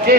माझे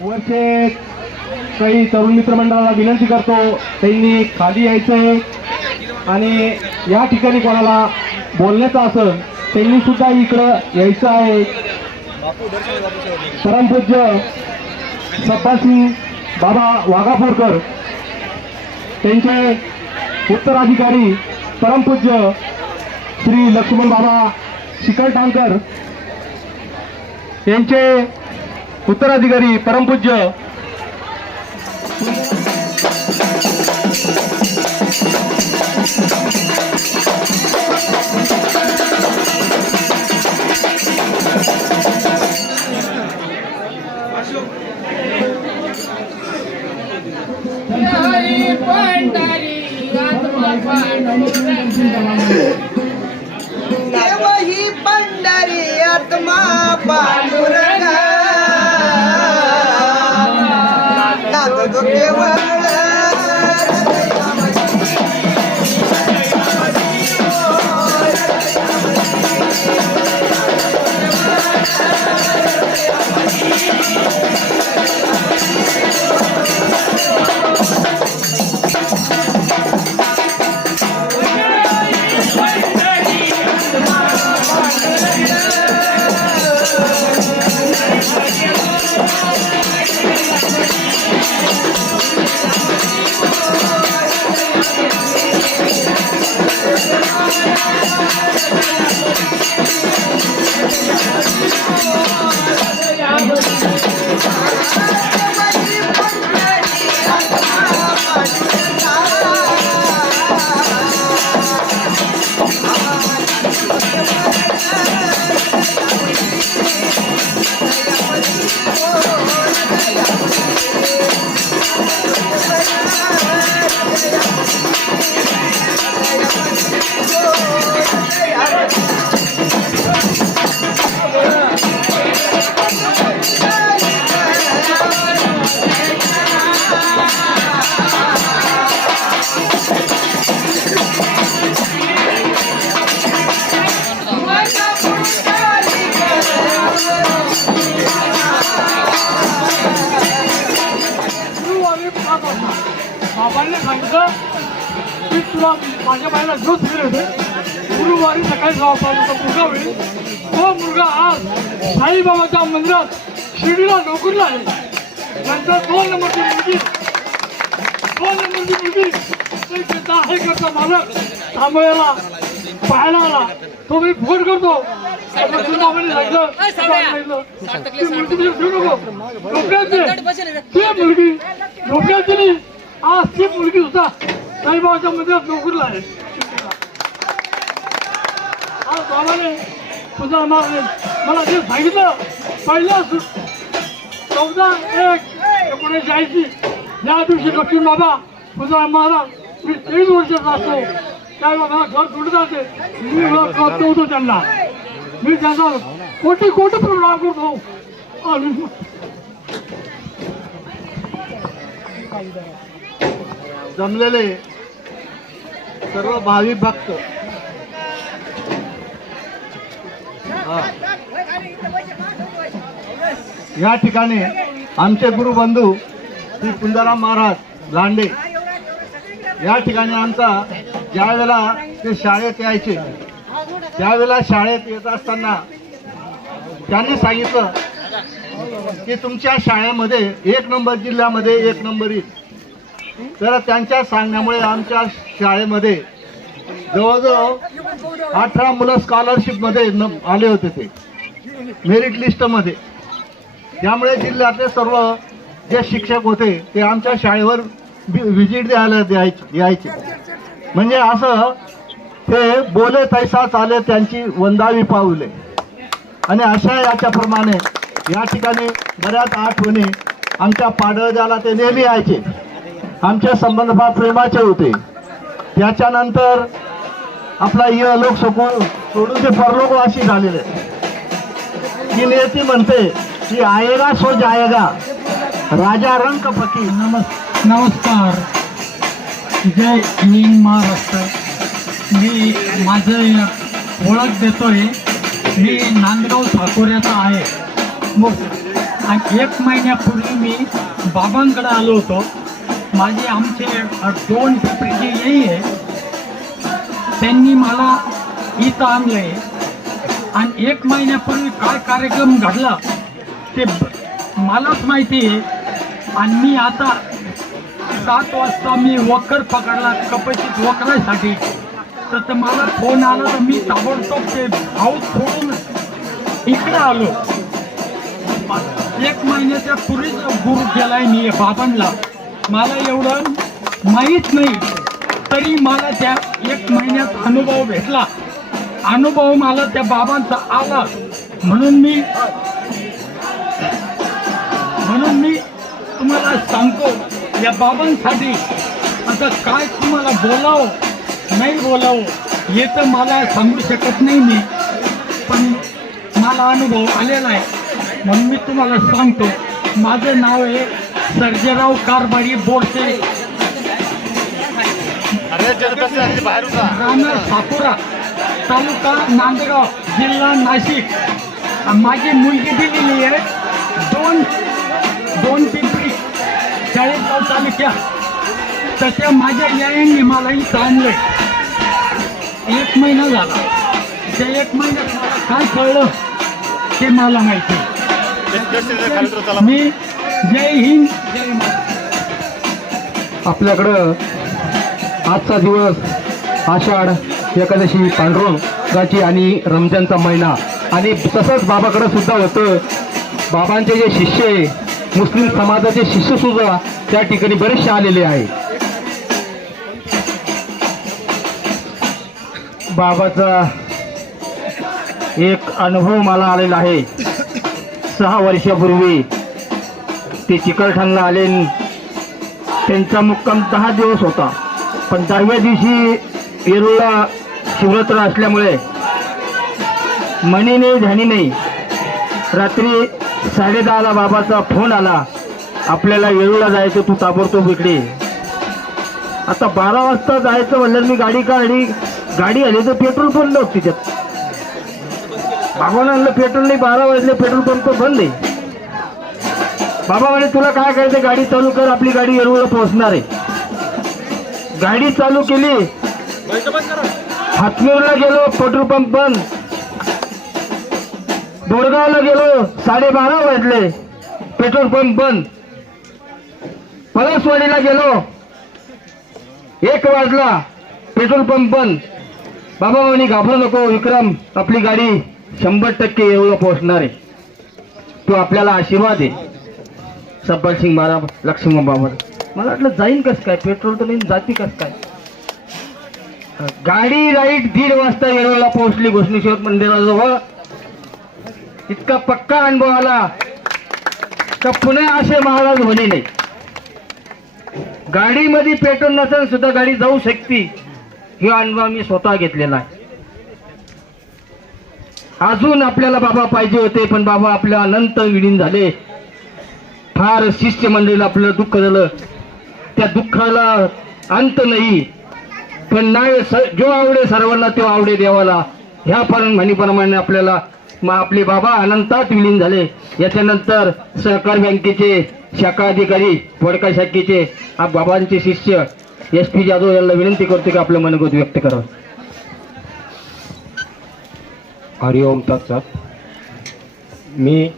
वरचे काही तरुण मित्र मंडळाला विनंती करतो त्यांनी खाली यायचंय. आणि या ठिकाणी कोणाला बोलण्याचं असं त्यांनी सुद्धा इकडं यायचं आहे. परमपूज्य सप्पासिंग बाबा वाघापूरकर त्यांचे उत्तराधिकारी परमपूज्य श्री लक्ष्मण बाबा शिकलठाणकर यांचे उत्तराधिकारी परमपूज्य देव ही पंढरी आत्मा पांडुरंग वाजता मुलगा होईल तो मुलगा आज साईबाबाच्या मंदिरात शिर्डीला नोकरीला आहे. नंतर दोन नंबरची मुलगी दोन नंबरची मुलगी आहे करता मालक थांबवायला पाहायला आला. तो मी फोन करतो. मुलगी तुझी ठेवू नको. डोक्यात दे. ती मुलगी डोक्यात दिली आज ती मुलगी सुद्धा साईबाबाच्या मंदिरात नोकरीला आहे. आज बाबाने तुझा मारले मला जे सांगितलं पहिल्या चौदा एक एकोणीसशे ऐंशी या दिवशी लक्ष्मी बाबा तुझा महाराज मी तेवीस वर्षाचा असतो त्यावेळेला मला घर सोडत जाते. मी मला प्राप्त होतो त्यांना. मी त्यांचा कोटी कोटी प्रणाम करतो. आणि जमलेले सर्व भावी भक्त हा. या ठिकाणी आमचे गुरुबंधू श्री कुंदाराम महाराज लांडे. या ठिकाणी आमचा ज्यावेळेला ते शाळेत यायचे त्यावेळेला शाळेत येत असताना त्यांनी सांगितलं की तुमच्या शाळेमध्ये एक नंबर जिल्ह्यामध्ये एक नंबर येईल. तर त्यांच्या सांगण्यामुळे आमच्या शाळेमध्ये जवळजवळ अठरा मुलं स्कॉलरशिपमध्ये न आले होते ते. मेरिट लिस्टमध्ये त्यामुळे जिल्ह्यातले सर्व जे शिक्षक होते ते आमच्या शाळेवर व्हिजिट द्यायला द्यायचे यायचे म्हणजे असं ते बोले तैसा चाले त्यांची वंदावी पावले आणि अशा याच्याप्रमाणे या ठिकाणी बऱ्याच आठवणी आमच्या पाडळजाला ते नेहमी यायचे. आमच्या संबंध फार प्रेमाचे होते. त्याच्यानंतर आपला लोक सोडून सोडून ते परलोकवासी झालेले. ती नेती म्हणते की आएगा सो जाएगा राजा रंग फकीर नमस् नमस्कार. जय हिंद महाराष्ट्र. मी माझं ओळख देतोय. मी नांदगाव साकोऱ्याचा आहे. मग आणि एक महिन्यापूर्वी मी बाबांकडे आलो होतो. माझी आमचे दोन पिपरीचे येई आहे त्यांनी मला इथं आणलंय. आणि एक महिन्यापूर्वी काय कार्यक्रम घडला ते ब- मलाच माहिती आहे. आणि मी आता सात वाजता मी वकर पकडला कपाशीत वकरासाठी. तर ते मला फोन आला तर मी ताबडतोब ते हाऊस फोडून इकडे आलो. एक महिन्याच्या पूर्वीच गुरु केलाय मी बाबांना. मला एवढं माहीत नाही. तरी मला त्या एक महिन्यात अनुभव भेटला. अनुभव मला त्या बाबांचा आला. म्हणून मी म्हणून मी तुम्हाला सांगतो या बाबांसाठी आता काय तुम्हाला बोलावं नाही बोलावं हे तर मला सांगू शकत नाही मी. पण मला अनुभव आलेला आहे. म्हणून मी तुम्हाला सांगतो माझं नाव आहे सर्जेराव कारभारी बोरसे. सापुरा तालुका नांदगाव जिल्हा नाशिक. माझी मुलगी दिलेली आहे. दोन दोन पिंपरी चाळीसगाव तालुक्यात. तर त्या माझ्या यायांनी मला इथं एक महिना झाला. त्या एक महिन्यात मला काय कळलं ते मला माहिती मी जय हिंद जय आपल्याकडं आजचा दिवस आषाढ एकादशी पांडुरंगाची आणि रमजानचा महिना. आणि तसंच बाबाकडं सुद्धा होतं. बाबांचे जे शिष्य आहे मुस्लिम समाजाचे शिष्य सुद्धा त्या ठिकाणी बरेचसे आलेले आहे. बाबाचा एक अनुभव मला आलेला आहे. सहा वर्षापूर्वी ते चिकलठाणला आले त्यांचा मुक्काम दहा दिवस होता. पण दहाव्या दिवशी येरूळला शिवरात्र असल्यामुळे मनी नाही ध्यानी नाही रात्री साडेदहाला बाबाचा फोन आला आपल्याला येरूळला जायचं तू ताबडतोब इकडे. आता बारा वाजता जायचं म्हणलं मी गाडी काढली गाडी आली तर पेट्रोल पण नव्हती तिच्यात बाबानं आणलं पेट्रोल नाही बारा वाजले पेट्रोल पंप बंद आहे. बाबा म्हणे तुला काय करायचं गाडी चालू कर आपली गाडी येरूळला पोहोचणार आहे. गाडी चालू केली. हातनूरला गेलो पेट्रोल पंप बंद. बोरगावला गेलो साडेबारा वाजले. पेट्रोल पंप बंद. पळसवाडीला गेलो. एक वाजला पेट्रोल पंप बंद. बाबा म्हणे घाबरू नको विक्रम आपली गाडी शंभर टक्के येऊला पोहोचणार आहे. तू आपल्याला आशीर्वाद आहे सब्बल सिंग महाराज लक्ष्मण बाबा. मला वाटलं जाईन कसं काय? पेट्रोल तर नाही जाती कस काय? गाडी राईट दीड वाजता येरवला पोहोचली घोषणेश्वर मंदिराजवळ. इतका पक्का अनुभव आला. का पुन्हा असे महाराज होणे नाही. गाडीमध्ये पेट्रोल नसेल सुद्धा गाडी जाऊ शकते. हे अनुभव मी स्वतः घेतलेला आहे. अजून आपल्याला बाबा पाहिजे होते पण बाबा आपल्या अनंत विलीन झाले. फार शिष्यमंडळीला आपलं दुःख झालं. त्या दुःखाला अंत नाही. पण नाही जो आवडे सर्वांना तो आवडे देवाला. ह्या पण म्हणीप्रमाणे आपल्याला मग आपले बाबा अनंतात विलीन झाले. याच्यानंतर सहकार बँकेचे शाखा अधिकारी वडका शाखेचे आप बाबांचे शिष्य एस पी जाधव यांना विनंती करतो की आपलं मनोगत व्यक्त करावं हरिओम तत्सत. मी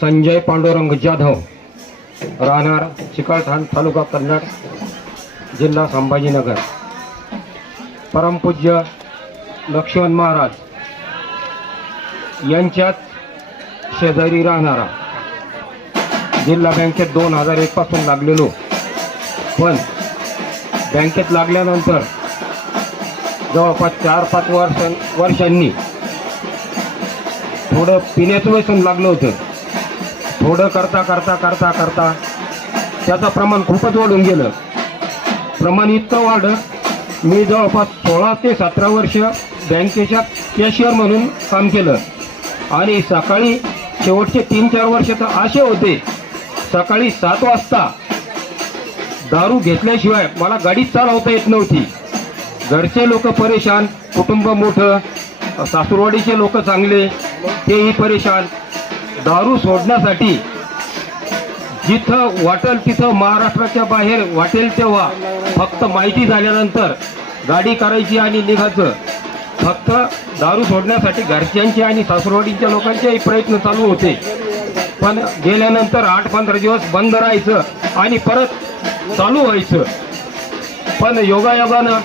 संजय पांडुरंग जाधव. राहणार चिकलठाण तालुका कन्नड जिल्हा संभाजीनगर. परमपूज्य लक्ष्मण महाराज यांच्यात शेजारी राहणारा जिल्हा बँकेत दोन हजार एक पासून लागलेलो. पण बँकेत लागल्यानंतर जवळपास चार पाच वर्ष वर्षांनी थोडं पिण्याचं व्यसन लागलं होतं. थोडं करता करता करता करता त्याचं प्रमाण खूपच वाढून गेलं. प्रमाण इतकं वाढलं. मी जवळपास सोळा ते सतरा वर्ष बँकेच्या कॅशियर म्हणून काम केलं. आणि सकाळी शेवटचे तीन चार वर्ष तर असे होते. सकाळी सात वाजता दारू घेतल्याशिवाय मला गाडीच चालवता येत नव्हती. घरचे लोक परेशान कुटुंब मोठं सासूरवाडीचे लोक चांगले तेही परेशान. दारू सोडण्यासाठी जिथं वाटेल तिथं महाराष्ट्राच्या बाहेर वाटेल तेव्हा फक्त माहिती झाल्यानंतर गाडी करायची आणि निघायचं. फक्त दारू सोडण्यासाठी घरच्यांचे आणि सासरवाडीच्या लोकांचेही प्रयत्न चालू होते. पण गेल्यानंतर आठ पंधरा दिवस बंद राहायचं आणि परत चालू व्हायचं. पण योगायोगानं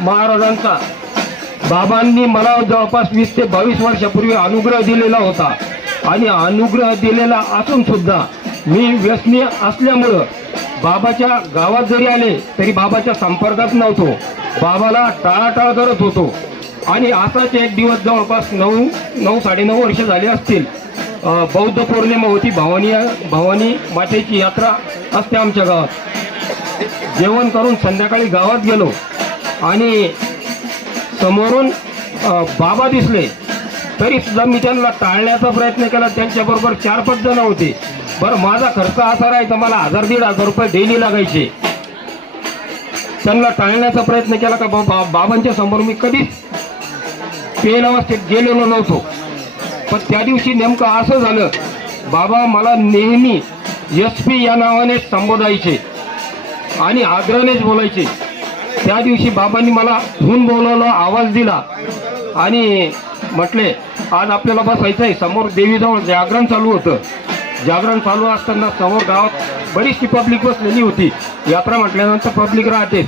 महाराजांचा बाबांनी मला जवळपास वीस ते बावीस वर्षापूर्वी अनुग्रह दिलेला होता. आणि अनुग्रह दिलेला असून सुद्धा मी व्यसनीय असल्यामुळं बाबाच्या गावात जरी आले तरी बाबाच्या संपर्कात नव्हतो. बाबाला टाळाटाळ करत होतो. आणि असाच एक दिवस जवळपास नऊ नऊ साडेनऊ वर्ष झाले असतील. बौद्ध पौर्णिमा होती भवानी भवानी मातेची यात्रा असते आमच्या गावात. जेवण करून संध्याकाळी गावात गेलो. आणि समोरून बाबा दिसले. तरी सुद्धा मी त्यांना टाळण्याचा प्रयत्न केला. त्यांच्याबरोबर चार पाच जण होते. बरं माझा खर्च असा राहायचा मला हजार दीड हजार रुपये डेली लागायचे. त्यांना टाळण्याचा प्रयत्न केला का बाबा बाबांच्या समोर मी कधीच पेन अवस्थेत गेलेलो नव्हतो. पण त्या दिवशी नेमकं असं झालं बाबा मला नेहमी एस पी या नावाने संबोधायचे आणि आग्रहानेच बोलायचे. त्या दिवशी बाबांनी मला धून बोलवलं आवाज दिला आणि म्हटले आज आपल्याला बसायचं आहे समोर देवीजवळ जागरण चालू होतं. जागरण चालू असताना समोर गावात बरीचशी पब्लिक बसलेली होती. यात्रा म्हटल्यानंतर पब्लिक राहतेच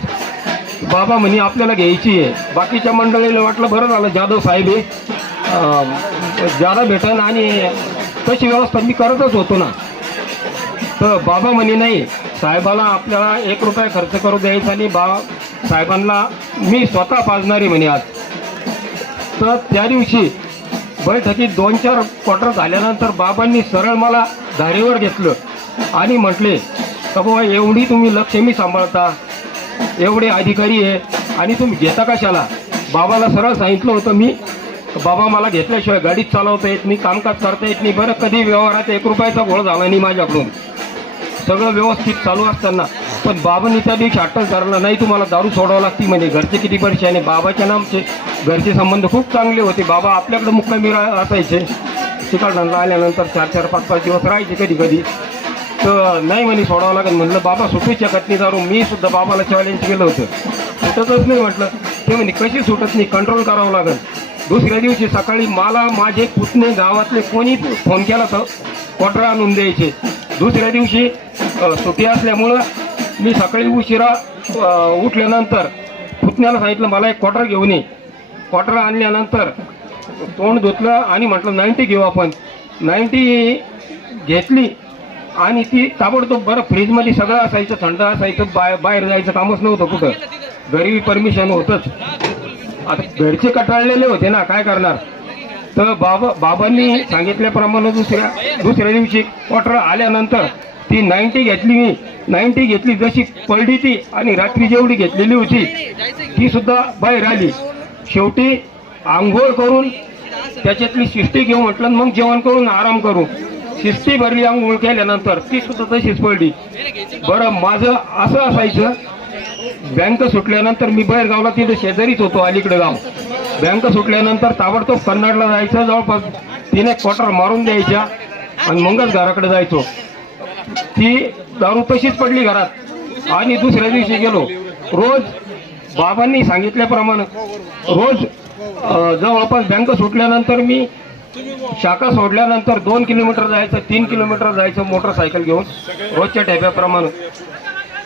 बाबा म्हणे आपल्याला घ्यायची आहे. बाकीच्या मंडळीला वाटलं बरं झालं. जाधव साहेब हे जादा भेटन आणि तशी व्यवस्था मी करतच होतो ना. तर बाबा म्हणे नाही साहेबाला आपल्याला एक रुपया खर्च करू द्यायचा आणि बा साहेबांना मी स्वतः पाजणारी म्हणे आज. तर त्या दिवशी बैठकीत दोन चार क्वार्टर झाल्यानंतर बाबांनी सरळ मला धारेवर घेतलं आणि म्हटले का बाबा एवढी तुम्ही लक्ष्मी सांभाळता? एवढे अधिकारी आहे आणि तुम्ही घेता कशाला? बाबाला सरळ सांगितलं होतं मी. बाबा मला घेतल्याशिवाय गाडीच चालवता येत नाही कामकाज करता येत नाही. बरं कधी व्यवहारात एक रुपयाचा घोळ झाला नाही माझ्याकडून. सगळं व्यवस्थित चालू असताना पण बाबांनी त्या दिवशी अटक करायला नाही. तुम्हाला दारू सोडावं लागती म्हणे घरचे किती परेशाने बाबाच्या नामचे घरचे संबंध खूप चांगले होते. बाबा आपल्याकडे मुक्कामी असायचे तिकडनं आल्यानंतर चार चार पाच पाच दिवस राहायचे कधी कधी. तर नाही म्हणे सोडावं लागेल म्हणलं बाबा सुटूच शकत नाही दारू. मी सुद्धा बाबाला चॅलेंज केलं होतं. सुटतच नाही म्हटलं. ते म्हणे कशी सुटत नाही? कंट्रोल करावं लागेल. दुसऱ्या दिवशी सकाळी मला माझे पुतणे गावातले कोणी फोन केला तर कोटरा आणून द्यायचे. दुसऱ्या दिवशी सुटी असल्यामुळं मी सकाळी उशिरा उठल्यानंतर पुतण्याला सांगितलं मला एक क्वार्टर घेऊन ये. क्वार्टर आणल्यानंतर तोंड धुतलं आणि म्हटलं नाईन्टी घेऊ आपण. नाईन्टी घेतली आणि ती ताबडतोब बरं फ्रीजमध्ये सगळं असायचं थंड असायचं बाय बाहेर जायचं कामच नव्हतं कुठं. घरी परमिशन होतंच. आता घरचे कटाळलेले होते ना काय करणार? तर बाबा बाबांनी सांगितल्याप्रमाणे दुसऱ्या दुसऱ्या दिवशी क्वार्टर आल्यानंतर ती नाईन्टी घेतली मी. नाईन्टी घेतली जशी पडली ती आणि रात्री जेवढी घेतलेली होती ती सुद्धा बाहेर आली. शेवटी आंघोळ करून त्याच्यातली शिस्ती घेऊ म्हटलं मग जेवण करून आराम करू. शिस्ती भरली आंघोळ केल्यानंतर ती सुद्धा तशीच पडली बरं माझं असं असायचं बँक सुटल्यानंतर मी बाहेर गावला तिथे शेजारीच होतो अलीकडे गाव. बँक सुटल्यानंतर ताबडतोब कन्नडला जायचं. जवळपास तीन एक क्वार्टर मारून द्यायच्या आणि मगच घराकडे जायचो. ती दारू तशीच पडली घरात. आणि दुसऱ्या दिवशी गेलो. रोज बाबांनी सांगितल्याप्रमाणे रोज जवळपास बँक सुटल्यानंतर मी शाखा सोडल्यानंतर दोन किलोमीटर जायचं तीन किलोमीटर जायचं मोटरसायकल घेऊन रोजच्या ठेप्याप्रमाणे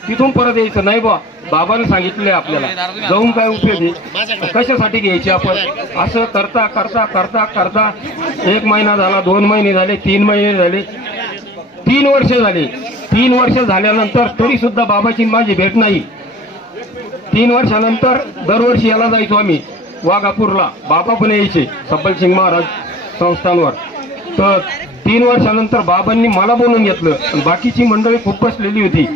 तिथून परत यायचं नाही बा बाबाने सांगितलंय आपल्याला. जाऊन काय उपयोग कशासाठी घ्यायची आपण? असं करता करता करता करता. एक महिना झाला दोन महिने झाले तीन महिने झाले. तीन वर्ष झाले. तीन वर्ष झाल्यानंतर तरी सुद्धा बाबाची माझी भेट नाही. तीन वर्षानंतर दरवर्षी याला जायचो आम्ही वाघापूरला. बाबा पण यायचे सब्बल सिंग महाराज संस्थांवर तर तीन वर्षानंतर बाबांनी मला बोलून घेतलं. बाकीची मंडळी खूप बसलेली होती.